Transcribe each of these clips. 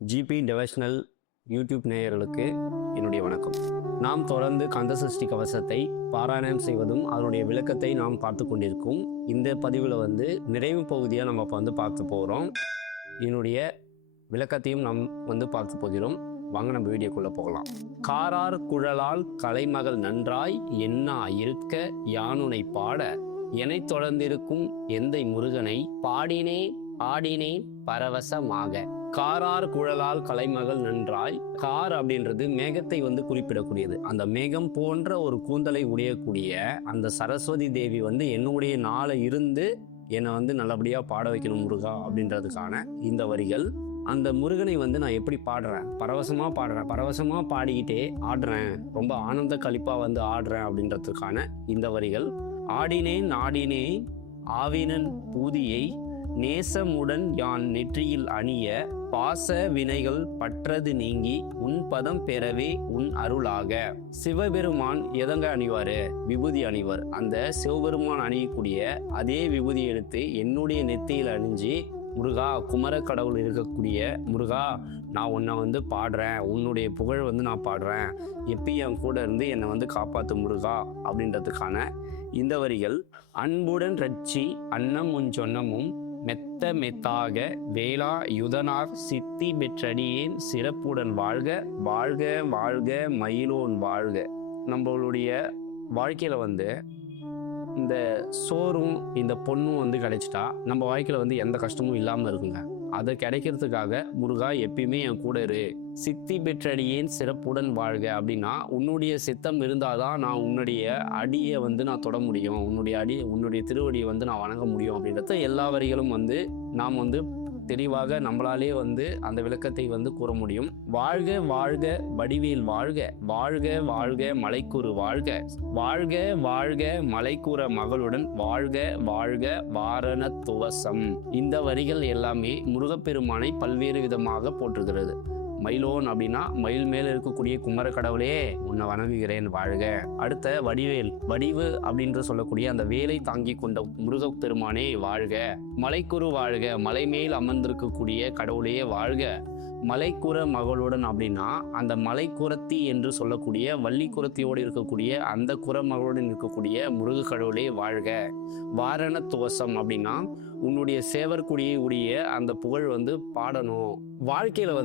GB devotional YouTube நேயர்களுக்கு என்னுடைய வணக்கம். நாம் தொடர்ந்து கந்தசஷ்டி கவசத்தை பாராயணம் செய்வதும் அதனுடைய விளக்கத்தை நாம் பார்த்து கொண்டிருக்கோம். இந்த பதிவில் நிறைவு பகுதியாக நம்ம பார்த்து போகிறோம். என்னுடைய விளக்கத்தையும் நாம் பார்த்து போகிறோம். வாங்க நம்ம வீடியோக்குள்ளே போகலாம். காரார் குழலால் கலைமகள் நன்றாய் என்னா இருக்க யானுனை பாட என்னை தொடர்ந்திருக்கும் எந்தை முருகனை பாடினே ஆடினே பரவசமாக. காரார் குழலால் கலைமகள் நன்றாய். கார் அப்படின்றது மேகத்தை குறிப்பிடக்கூடியது. அந்த மேகம் போன்ற ஒரு கூந்தலை உடையக்கூடிய அந்த சரஸ்வதி தேவி என்னுடைய நாளை இருந்து என்னை நல்லபடியா பாட வைக்கணும் முருகா அப்படின்றதுக்கான இந்த வரிகள். அந்த முருகனை நான் எப்படி பாடுறேன், பரவசமா பாடிக்கிட்டே ஆடுறேன், ரொம்ப ஆனந்த கழிப்பா ஆடுறேன் அப்படின்றதுக்கான இந்த வரிகள். ஆடினேன் ஆடினேன் ஆவினன் பூதியை நேசமுடன் யான் நெற்றியில் அணிய பாச வினைகள் பற்றது நீங்கி உன் பதம் பெறவே உன் அருளாக. சிவபெருமான் எதங்க அணிவாரு? விபூதி அணிவார். அந்த சிவபெருமான் அணியக்கூடிய அதே விபூதி எடுத்து என்னுடைய நெத்தியில் அணிஞ்சு, முருகா, குமர கடவுள் இருக்கக்கூடிய முருகா, நான் உன்னை பாடுறேன், உன்னுடைய புகழ் நான் பாடுறேன், எப்பயும் என் கூட இருந்து என்னை காப்பாத்து முருகா அப்படின்றதுக்கான இந்த வரிகள். அன்புடன் ரட்சி அன்னம் உன் சொன்னமும் மெத்த மெத்தாக வேளா யுதனார் சித்தி பெற்றடியேன் சிறப்புடன் வாழ்க வாழ்க வாழ்க மயிலோன் வாழ்க. நம்மளுடைய வாழ்க்கையில இந்த சோறும் இந்த பொண்ணும் கிடைச்சிட்டா நம்ம வாழ்க்கையில எந்த கஷ்டமும் இல்லாம இருக்குங்க. அதை கிடைக்கிறதுக்காக முருகா எப்பயுமே என் கூட இரு, சித்தி பெற்றடியேன் சிறப்புடன் வாழ்க அப்படின்னா, உன்னுடைய சித்தம் இருந்தாதான் நான் உன்னுடைய அடியை நான் தொட முடியும், உன்னுடைய திருவடியை நான் வணங்க முடியும் அப்படின்றத எல்லா வரிகளும் நாம் தெளிவாக நம்மளாலே அந்த விளக்கத்தை கூற முடியும். வாழ்க வாழ்க வடிவேல் வாழ்க, வாழ்க வாழ்க மலைக்கூறு வாழ்க, வாழ்க வாழ்க மலைக்கூற மகளுடன் வாழ்க வாழ்க வாரண துவசம். இந்த வரிகள் எல்லாமே முருகப்பெருமானை பல்வேறு விதமாக போற்றுகிறது. மயிலோன் அப்படின்னா மயில் மேல இருக்கக்கூடிய குமர கடவுளே உன்னை வணங்குகிறேன் வாழ்க. அடுத்த வடிவேல், வடிவு அப்படின்னு சொல்லக்கூடிய அந்த வேலை தாங்கி கொண்ட முருகப்பெருமானே வாழ்க. மலைக்குரு வாழ்க, மலை மேல் அமர்ந்திருக்கக்கூடிய கடவுளே வாழ்க. மலைக்குற மகளுடன் அப்படின்னா அந்த மலைக்குரத்தி என்று சொல்லக்கூடிய வள்ளிக்குரத்தியோடு இருக்கக்கூடிய அந்த குரமகளுடன் இருக்கக்கூடிய முருக கடவுளே வாழ்க. வாரண துவசம் அப்படின்னா உன்னுடைய சேவற்குடியை உடைய அந்த புகழ் பாடணும். வாழ்க்கையில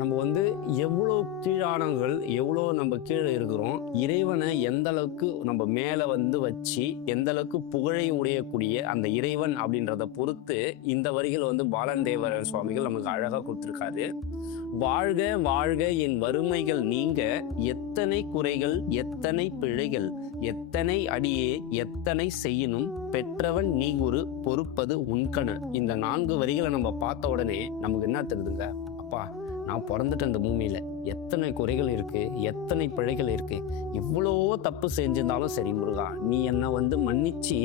நம்ம எவ்வளோ கீழானவர்கள், எவ்வளோ நம்ம கீழே இருக்கிறோம், இறைவனை எந்த அளவுக்கு நம்ம மேலே வச்சு எந்த அளவுக்கு புகழை உடையக்கூடிய அந்த இறைவன் அப்படின்றத பொறுத்து இந்த வரிகள் பாலந்தேவர் சுவாமிகள் நமக்கு அழகாக கொடுத்துருக்காரு. வாழ்க வாழ்க என் வறுமைகள் நீங்க, எத்தனை குறைகள் எத்தனை பிழைகள் எத்தனை அடியே எத்தனை செய்யணும் பெற்றவன் நீ ஒரு பொறுப்பது உன்கண. இந்த 4 வரிகளை நம்ம பார்த்த உடனே நமக்கு என்ன தெரியுதுங்க, அப்பா நான் பிறந்துட்டேன் இந்த பூமியில, எத்தனை குறைகள் இருக்கு, எத்தனை பிழைகள் இருக்கு, இவ்வளோ தப்பு செஞ்சிருந்தாலும் சரி முருகா, நீ என்னை மன்னிச்சு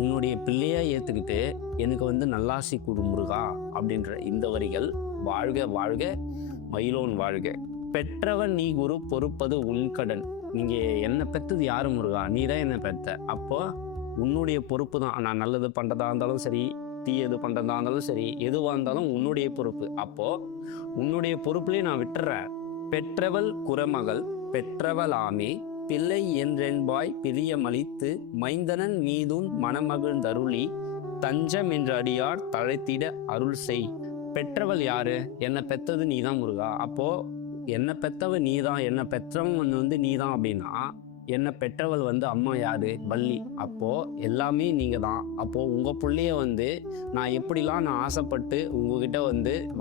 உன்னுடைய பிள்ளையா ஏத்துக்கிட்டு எனக்கு நல்லாசி கூறு முருகா அப்படின்ற இந்த வரிகள். வாழ்க வாழ்க மயிலோன் வாழ்க. பெற்றவன் நீ குரு பொறுப்பது உன்கடன். நீங்க என்ன பெற்றது யாரு முருகா? நீ தான் என்ன பெற்ற. அப்போ உன்னுடைய பொறுப்பு தான். நான் நல்லது பண்றதா இருந்தாலும் சரி, தீயது பண்றதா இருந்தாலும் சரி, எதுவா இருந்தாலும் உன்னுடைய பொறுப்பு. அப்போ உன்னுடைய பொறுப்புலயே நான் விட்டுறேன். பெற்றவள் குரமகள் பெற்றவள் ஆமே பிள்ளை என்றென்பாய் பிரியமளித்து மைந்தனன் மீதுன் மணமகிழ்ந்தருளி தஞ்சம் என்ற அடியார் தழைத்திட அருள் செய். பெற்றவள் யாரு? என்னை பெற்றது நீதான் முருகா. அப்போ என்னை பெற்றவ நீதான், என்னை பெற்றவன் நீதான் அப்படின்னா என்னை பெற்றவள் அம்மா யாரு? வள்ளி. அப்போ எல்லாமே நீங்க தான். அப்போ உங்க பிள்ளைய நான் எப்படிலாம் நான் ஆசைப்பட்டு உங்ககிட்ட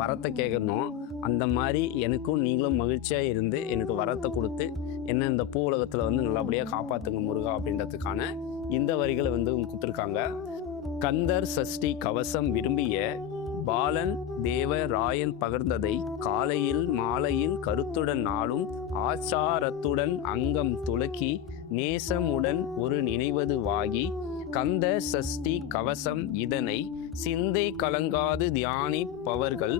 வரத்தை கேட்கணும், அந்த மாதிரி எனக்கும் நீங்களும் மகிழ்ச்சியா இருந்து எனக்கு வரத்தை கொடுத்து என்ன இந்த பூ உலகத்துல நல்லபடியா காப்பாத்துங்க முருகா அப்படின்றதுக்கான இந்த வரிகளை கொடுத்துருக்காங்க. கந்தர் சஷ்டி கவசம் விரும்பிய பாலன் தேவ ராயன் பகர்ந்ததை காலையில் மாலையில் கருத்துடன் நாளும் ஆச்சாரத்துடன் அங்கம் துலக்கி நேசமுடன் ஒரு நினைவது வாகி கந்த சஷ்டி கவசம் இதனை சிந்தை கலங்காது தியானிப்பவர்கள்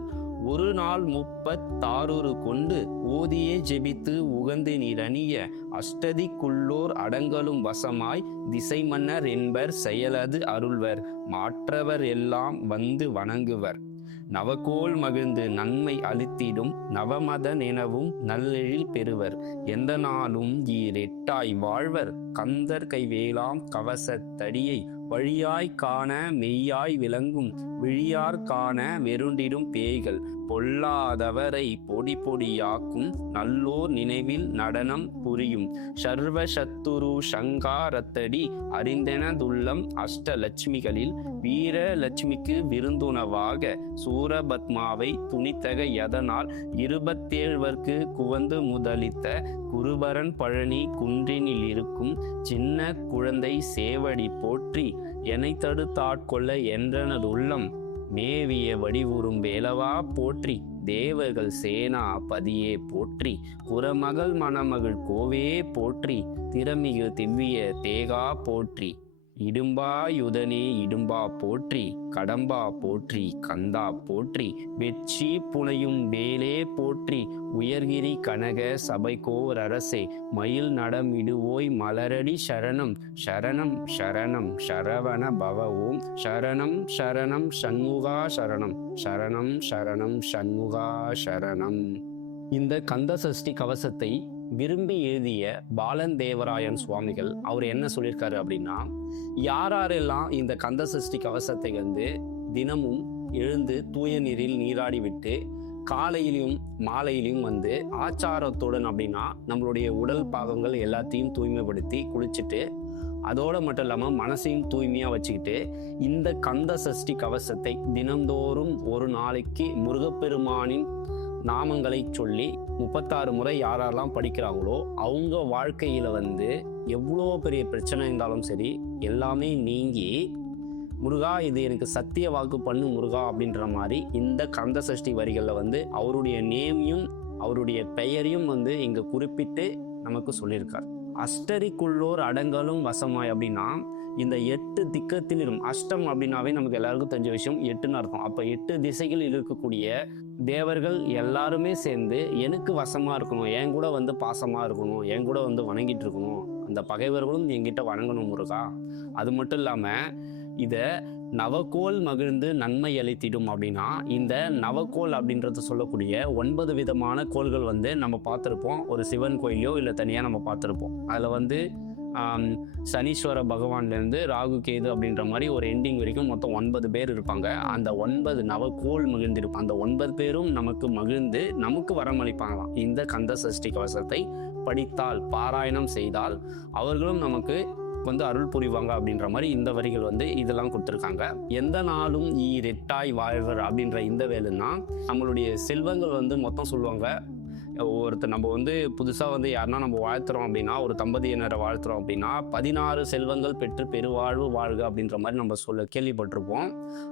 ஒரு நாள் 36 கொண்டு ஓதியே ஜெபித்து உகந்து நீரணிய அஷ்டதிக்குள்ளோர் அடங்கலும் வசமாய் திசை மன்னர் என்பர் செயலது அருள்வர் மாற்றவர் எல்லாம் வணங்குவர். நவகோல் மகிழ்ந்து நன்மை அளித்திடும் நவமத நினவும் நல்லெழில் பெறுவர் எந்த நாளும் ஈரெட்டாய் வாழ்வர் கந்தர் கைவேலாம் கவசத்தடியை வழியாய் காண மெய்யாய் விளங்கும் விழியார் காண வெருண்டிடும் பேய்கள் பொல்லாதவரை பொடி பொடியாக்கும் நல்லோர் நினைவில் நடனம் புரியும் சர்வசத்துரு சங்காரத்தடி அறிந்தெனதுள்ளம் அஷ்டலட்சுமிகளில் வீரலட்சுமிக்கு விருந்துணவாக சூரபத்மாவை துணித்தக எதனால் 27வர்க்கு குவந்து முதலித்த குருபரன் பழனி குன்றினில் இருக்கும் சின்ன குழந்தை சேவடி போற்றி என்னை தடுத்தாட்கொள்ள என்றனதுள்ளம் மேவிய வடிவுறும் வேலவா போற்றி தேவர்கள் சேனா பதியே போற்றி குரமகள் மணமகள் கோவே போற்றி திறமிகு திவ்விய தேகா போற்றி இடும்பாயுதனே இடும்பா போற்றி கடம்பா போற்றி கந்தா போற்றி வெற்றி புனையும் வேலே போற்றி உயர்கிரி கனக சபைக்கோர் அரசே மயில் நடமிடுவோய் மலரடி சரணம் சரணம் சரணம் சரவண பவ ஓம் சரணம் சரணம் சண்முகா சரணம் சரணம் சரணம் சண்முகா சரணம். இந்த கந்த சஷ்டி கவசத்தை விரும்பி எழுதிய பாலன் தேவராயன் சுவாமிகள் அவர் என்ன சொல்லியிருக்காரு அப்படின்னா, யாரெல்லாம் இந்த கந்த சஷ்டி கவசத்தை தினமும் எழுந்து தூய நீரில் நீராடி விட்டு காலையிலையும் மாலையிலையும் ஆச்சாரத்துடன் அப்படின்னா நம்மளுடைய உடல் பாகங்கள் எல்லாத்தையும் தூய்மைப்படுத்தி குளிச்சுட்டு அதோடு மட்டும் இல்லாமல் மனசையும் தூய்மையாக வச்சுக்கிட்டு இந்த கந்த சஷ்டி கவசத்தை தினந்தோறும் ஒரு நாளைக்கு முருகப்பெருமானின் நாமங்களை சொல்லி 36 முறை யாரெல்லாம் படிக்கிறாங்களோ அவங்க வாழ்க்கையில் எவ்வளோ பெரிய பிரச்சனை இருந்தாலும் சரி எல்லாமே நீங்கி முருகா இது எனக்கு சத்திய வாக்கு பண்ணு முருகா அப்படின்ற மாதிரி இந்த கந்த சஷ்டி வரிகளில் அவருடைய நேமையும் அவருடைய பெயரையும் இங்கே குறிப்பிட்டு நமக்கு சொல்லியிருக்கார். அஷ்டரிக்குள்ளோர் அடங்கலும் வசமாய் அப்படின்னா இந்த 8 திக்கத்திலும் அஷ்டம் அப்படின்னாவே நமக்கு எல்லாருக்கும் தெரிஞ்ச விஷயம் 8ன்னு அர்த்தம். அப்போ 8 திசைகளில் இருக்கக்கூடிய தேவர்கள் எல்லாருமே சேர்ந்து எனக்கு வசமா இருக்கணும், என் கூட பாசமா இருக்கணும், என் கூட வணங்கிட்டு இருக்கணும், அந்த பகைவர்களும் என்கிட்ட வணங்கணும் முருகா. அது மட்டும் இல்லாம இதை நவகோல் மகிழ்ந்து நன்மை அளித்திடும் அப்படின்னா இந்த நவகோல் அப்படின்றது சொல்லக்கூடிய 9 விதமான கோள்கள் நம்ம பார்த்துருப்போம். ஒரு சிவன் கோயிலையோ இல்லை தனியாக நம்ம பார்த்துருப்போம். அதில் சனீஸ்வர பகவான்லேருந்து ராகு கேது அப்படின்ற மாதிரி ஒரு எண்டிங் வரைக்கும் மொத்தம் 9 பேர் இருப்பாங்க. அந்த 9 நவகோல் மகிழ்ந்திருப்பாங்க. அந்த 9 பேரும் நமக்கு மகிழ்ந்து நமக்கு வரமளிப்பாங்களாம். இந்த கந்த சஷ்டி கவசத்தை படித்தால் பாராயணம் செய்தால் அவர்களும் நமக்கு அருள் புரிவாங்க அப்படின்ற மாதிரி இந்த வரிகள் இதெல்லாம் கொடுத்துருக்காங்க. எந்த நாளும் ஈரெட்டாய் வாழ்வர் அப்படின்ற இந்த வேலைன்னா நம்மளுடைய செல்வங்கள் மொத்தம் சொல்லுவாங்க. ஒருத்தர் நம்ம புதுசாக யாருன்னா நம்ம வாழ்த்துறோம் அப்படின்னா ஒரு தம்பதியினரை வாழ்த்துறோம் அப்படின்னா 16 செல்வங்கள் பெற்று பெருவாழ்வு வாழ்க அப்படின்ற மாதிரி நம்ம கேள்விப்பட்டிருப்போம்.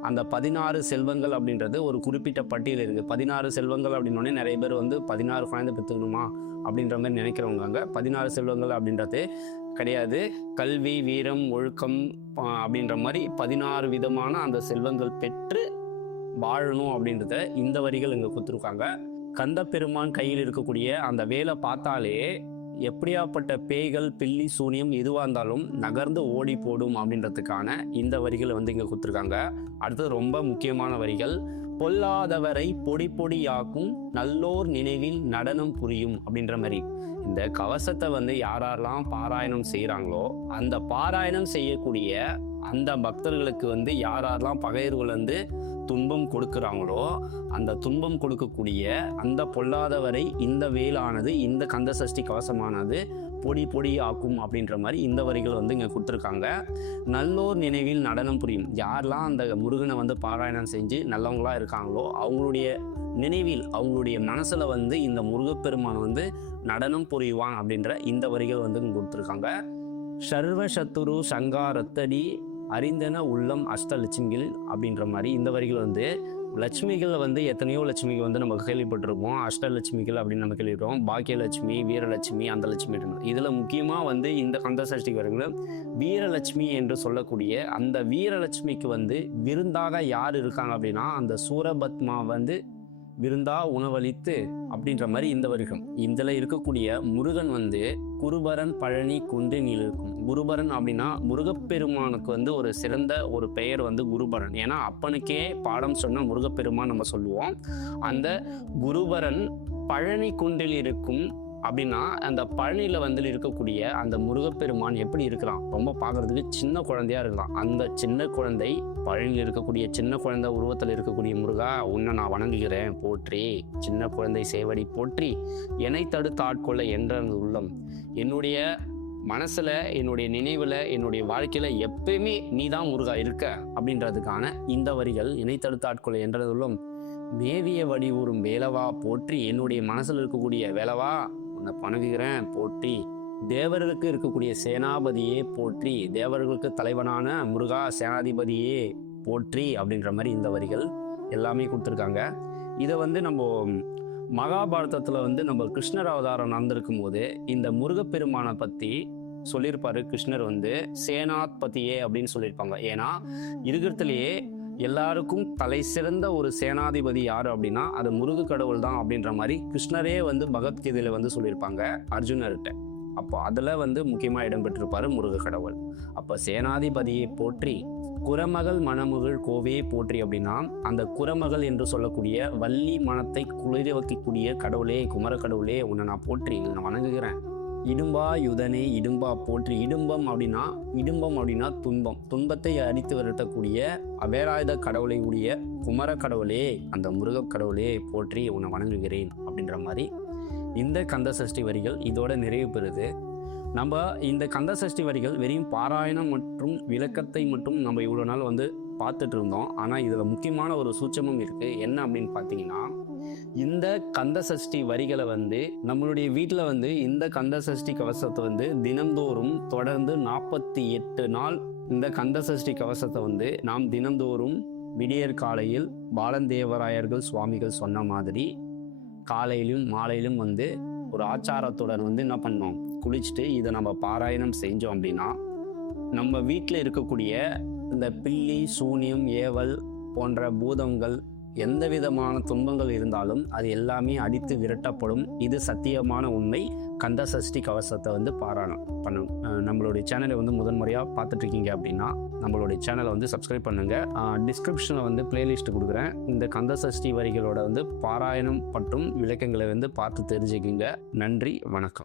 அந்த 16 செல்வங்கள் அப்படின்றது ஒரு குறிப்பிட்ட பட்டியல் இருக்குது. 16 செல்வங்கள் அப்படின்னோடனே நிறைய பேர் 16 குழந்தை பெற்றுக்கணுமா அப்படின்ற மாதிரி நினைக்கிறவங்க. 16 செல்வங்கள் அப்படின்றது கிடையாது. கல்வி, வீரம், ஒழுக்கம் அப்படின்ற மாதிரி 16 விதமான அந்த செல்வங்கள் பெற்று வாழணும் அப்படின்றத இந்த வரிகள் இங்கே கொடுத்துருக்காங்க. கந்த பெருமான் கையில் இருக்கக்கூடிய அந்த வேலை பார்த்தாலே எப்படியாப்பட்ட பேய்கள், பில்லி, சூனியம் எதுவாக இருந்தாலும் நகர்ந்து ஓடி போடும் அப்படின்றதுக்கான இந்த வரிகள் இங்கே கொடுத்துருக்காங்க. அடுத்தது ரொம்ப முக்கியமான வரிகள், பொல்லாதவரை பொடி பொடியாக்கும் நல்லோர் நினைவில் நடனம் புரியும் அப்படின்ற மாதிரி. இந்த கவசத்தை யாரெல்லாம் பாராயணம் செய்கிறாங்களோ அந்த பாராயணம் செய்யக்கூடிய அந்த பக்தர்களுக்கு யாரெல்லாம் பகையர்கள் துன்பம் கொடுக்குறாங்களோ அந்த துன்பம் கொடுக்கக்கூடிய அந்த பொல்லாதவரை இந்த வேலானது இந்த கந்த சஷ்டி கவசமானது பொடி பொடி ஆக்கும் அப்படின்ற மாதிரி இந்த வரிகள் இங்கே கொடுத்துருக்காங்க. நல்லோர் நினைவில் நடனம் புரியும். யாரெல்லாம் அந்த முருகனை பாராயணம் செஞ்சு நல்லவங்களா இருக்காங்களோ அவங்களுடைய நினைவில் அவங்களுடைய மனசுல இந்த முருகப்பெருமான் நடனம் புரிவான் அப்படின்ற இந்த வரிகள் இங்கே கொடுத்துருக்காங்க. சர்வசத்துரு சங்காரத்தடி அறிந்தன உள்ளம் அஷ்டலட்சுமிகள் அப்படின்ற மாதிரி இந்த வரிகள் லட்சுமிகள் எத்தனையோ லட்சுமிகள் நம்ம கேள்விப்பட்டிருப்போம். அஷ்டலட்சுமிகள் அப்படின்னு நம்ம கேள்விப்போம். பாக்கியலட்சுமி, வீரலட்சுமி, அந்த லட்சுமி. இதில் முக்கியமாக இந்த கந்த சஷ்டி வரைக்கும் வீரலட்சுமி என்று சொல்லக்கூடிய அந்த வீரலட்சுமிக்கு விருந்தாக யார் இருக்காங்க அப்படின்னா அந்த சூரபத்மா விருந்தா உணவளித்து அப்படின்ற மாதிரி இந்த வருஷம் இதில் இருக்கக்கூடிய முருகன் வந்து குருபரன் பழனி குன்றினில் இருக்கும். குருபரன் அப்படின்னா முருகப்பெருமானுக்கு ஒரு சிறந்த ஒரு பெயர் குருபரன். ஏன்னா அப்பனுக்கே பாடம் சொன்ன முருகப்பெருமான் நம்ம சொல்லுவோம். அந்த குருபரன் பழனி குன்றில் இருக்கும் அப்படின்னா அந்த பழனியில் இருக்கக்கூடிய அந்த முருகப்பெருமான் எப்படி இருக்கிறான், ரொம்ப பார்க்கறதுக்கு சின்ன குழந்தையா இருக்கலாம். அந்த சின்ன குழந்தை பழனியில் இருக்கக்கூடிய சின்ன குழந்தை உருவத்தில் இருக்கக்கூடிய முருகா, உன்னை நான் வணங்குகிறேன் போற்றி, சின்ன குழந்தை சேவடி போற்றி, என்னை தடுத்து ஆட்கொள்ள என்ற உள்ளம், என்னுடைய மனசுல, என்னுடைய நினைவுல, என்னுடைய வாழ்க்கையில எப்பயுமே நீதான் முருகா இருக்க அப்படின்றதுக்கான இந்த வரிகள். என்னை தடுத்து ஆட்கொள்ள என்றதுள்ளும் மேவிய வடிவூரும் வேலவா போற்றி, என்னுடைய மனசுல இருக்கக்கூடிய வேலவா உன்னை வணங்குகிறேன் போற்றி, தேவர்களுக்கு இருக்கக்கூடிய சேனாபதியே போற்றி, தேவர்களுக்கு தலைவனான முருகா சேனாதிபதியே போற்றி அப்படின்ற மாதிரி இந்த வரிகள் எல்லாமே கொடுத்துருக்காங்க. இதை நம்ம மகாபாரதத்தில் நம்ம கிருஷ்ணர் அவதாரம் நடந்திருக்கும் போது இந்த முருகப்பெருமானை பற்றி சொல்லியிருப்பாரு. கிருஷ்ணர் சேனாத்பதியே அப்படின்னு சொல்லியிருப்பாங்க. ஏன்னா இருக்கிறதுலையே எல்லாருக்கும் தலை சிறந்த ஒரு சேனாதிபதி யாரு அப்படின்னா அது முருக கடவுள் தான் அப்படின்ற மாதிரி கிருஷ்ணரே பகவத்கீதையில சொல்லியிருப்பாங்க அர்ஜுனர்கிட்ட. அப்போ அதுல முக்கியமா இடம்பெற்றிருப்பாரு முருக கடவுள். அப்ப சேனாதிபதியை போற்றி, குரமகள் மணமுகள் கோவையை போற்றி அப்படின்னா அந்த குரமகள் என்று சொல்லக்கூடிய வள்ளி மனத்தை குளிர வைக்கக்கூடிய கடவுளே, குமர கடவுளே, உன்னை நான் போற்றி நான் வணங்குகிறேன். இடும்பா யுதனே இடும்பா போற்றி, இடும்பம் அப்படின்னா துன்பம், துன்பத்தை அடித்து விரட்டக்கூடிய அவேராயுத கடவுளை உடைய குமர கடவுளே, அந்த முருக கடவுளே போற்றி உன்னை வணங்குகிறேன் அப்படின்ற மாதிரி இந்த கந்த சஷ்டி வரிகள் இதோட நிறைவு பெறுது. நம்ம இந்த கந்த சஷ்டி வரிகள் வெறும் பாராயணம் மற்றும் விளக்கத்தை மட்டும் நம்ம இவ்வளோ நாள் பார்த்துட்டு இருந்தோம். ஆனால் இதில் முக்கியமான ஒரு சூட்சமும் இருக்குது. என்ன அப்படின்னு பார்த்தீங்கன்னா, இந்த கந்த சஷ்டி வரிகளை நம்மளுடைய வீட்டில் இந்த கந்த சஷ்டி கவசத்தை தினந்தோறும் தொடர்ந்து 48 நாள் இந்த கந்த சஷ்டி கவசத்தை நாம் தினந்தோறும் விடியற் காலையில் பாலந்தேவராயர்கள் சுவாமிகள் சொன்ன மாதிரி காலையிலும் மாலையிலும் ஒரு ஆச்சாரத்துடன் என்ன பண்ணோம், குளிச்சுட்டு இதை நம்ம பாராயணம் செஞ்சோம் அப்படின்னா நம்ம வீட்டில் இருக்கக்கூடிய இந்த பில்லி சூனியம் ஏவல் போன்ற பூதங்கள் எந்த விதமான துன்பங்கள் இருந்தாலும் அது எல்லாமே அடித்து விரட்டப்படும். இது சத்தியமான உண்மை. கந்த சஷ்டி கவசத்தை பாராயணம் பண்ணணும். நம்மளுடைய சேனலை முதன்முறையாக பார்த்துட்டு இருக்கீங்க அப்படின்னா நம்மளுடைய சேனலை சப்ஸ்கிரைப் பண்ணுங்க. டிஸ்கிரிப்ஷனில் பிளேலிஸ்ட் கொடுக்குறேன். இந்த கந்த சஷ்டி வரிகளோட பாராயணம் மற்றும் விளக்கங்களை பார்த்து தெரிஞ்சுக்குங்க. நன்றி, வணக்கம்.